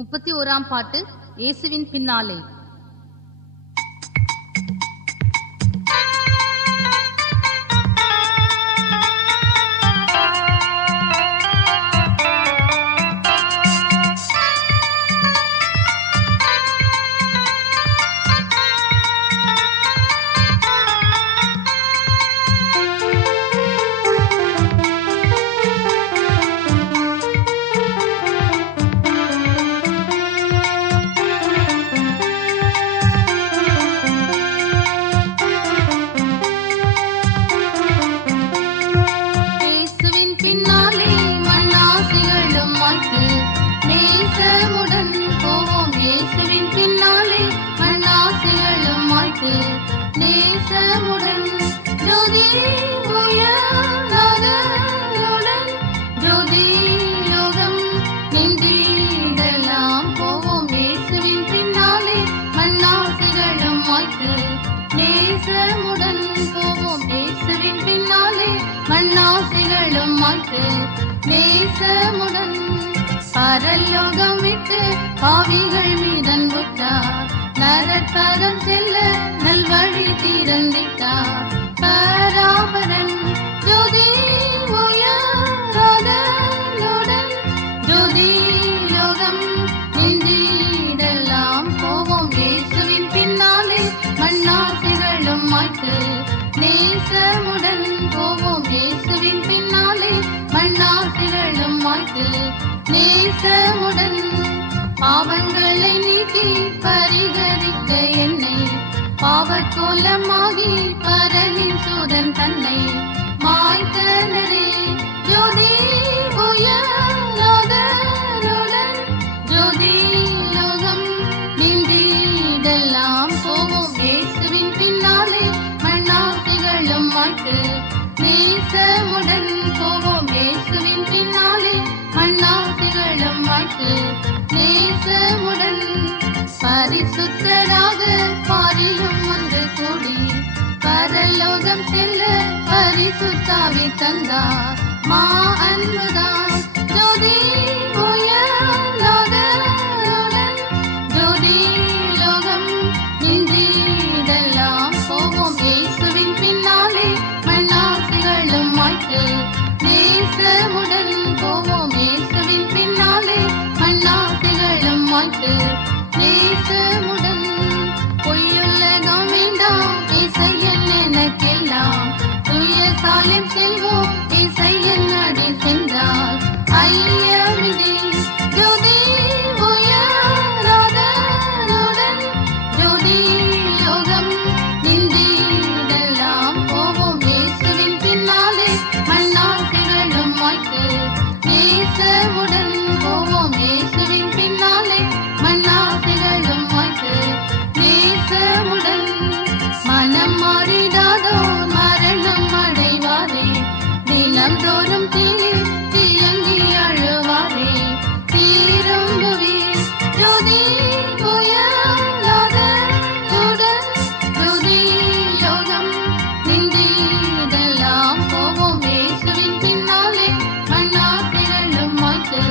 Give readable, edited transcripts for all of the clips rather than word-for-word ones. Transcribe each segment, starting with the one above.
31ஆம் பாட்டு. இயேசுவின் பின்னாலே. நேசமுடன் போவோம் இயேசுவின் பின்னாலே, மண்ணாசைகளும் மாய்த்து நேசமுடன் ஜோதி உயர்நாதனுடன் ஜோதி லோகம் நின்றிடலாம். போவோம் இயேசுவின் பின்னாலே, மண்ணாசைகளும் மாய்த்து நேசமுடன் போவோம் இயேசுவின் பின்னாலே, மண்ணாசைகளும் மாய்த்து நேசமுடன். பரலோகம் விட்டு பாவிகள் மீதன் விட்டார், நரகரம் செல்ல நல்வழி திறந்திட்டார். பராபரன் ஜோதி உயர்நாதனுடன் ஜோதி லோகம் நின்றிடலாம். போவோம் இயேசுவின் பின்னாலே, மண்ணாசைகளும் மாய்த்து நேசமுடன் போவோம் இயேசுவின் பின்னாலே, மண்ணாசைகளும் மாய்த்து நேசமுடன். பாவங்களை நீக்கி பரிகரிக்க என்னை, பாவக்கோலமாகி பரனின் சூதன் தன்னை மாய்த்தனரே. ஜோதி உயர்நாதனுடன் ஜோதி லோகம் நின்றிடலாம். போவோம் இயேசுவின் பின்னாலே, மண்ணாசைகளும் மாய்த்து நேசமுடன் போவோம் இயேசுவின் பின்னாலே, மண்ணாசைகளும் மாய்த்து நேசமுடன். பரிசுத்தராக பாரிலும் ஒன்று கூடி பரலோகம் செல்ல பரிசுத்தாவி தந்தார். மா அன்புதான் ஜோதி உயர்நாதனுடன் ஜோதி லோகம் நின்றிடலாம். போவோம் இயேசுவின் பின்னாலே, மண்ணாசைகளும் மாய்த்து நேசமுடன் போவோம் இயேசுவின் பின்னாலே, மண்ணாசைகளும் மாய்த்து நேசமுடன். பொய்யுலகம் வேண்டாம் இசையன் எனக்கெல்லாம், தூய சாலம் செல்வோம் இசையன் அடி சென்றால். ஐயமிதி ஜோதி உயர்நாதனுடன் ஜோதி லோகம் நின்றிடலாம். போவோம் இயேசுவின் பின்னாலே, மண்ணாசைகளும் மாய்த்து நேசமுடன் போவோம் இயேசுவின் பின்னாலே, மண்ணாசைகளும் மாய்த்து நேசமுடன். மனம் மாறிடாதோ மரணம் அடைவாரே, தினம்தோறும் தீயங்கி அழுவாரே. திரும்புவே ஜோதி உயர்நாதனுடன் ஜோதி லோகம் நின்றிடலாம். போவோம் இயேசுவின் பின்னாலே, மண்ணாசைகளும் மாய்த்து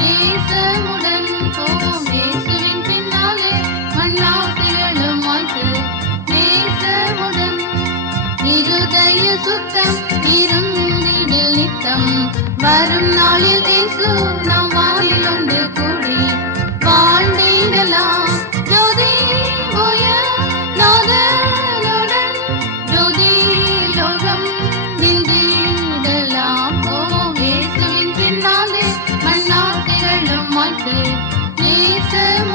நேசமுடன் போவோம் இயேசுவின் பின்னாலே, மண்ணாசைகளும் மாய்த்து நேசமுடன். இருதய சுத்தம் இருந்திடில் நித்தம், வரும் நாளில் இயேசு நம் வாயில் ஒன்று கூடி வாழ்ந்திடலாம். ஜோதி உயர்நாதனுடன் ஜோதி லோகம் நின்றிடலாம். போவோம் இயேசுவின் பின்னாலே, மண்ணாசைகளும் மாய்த்து நேசம்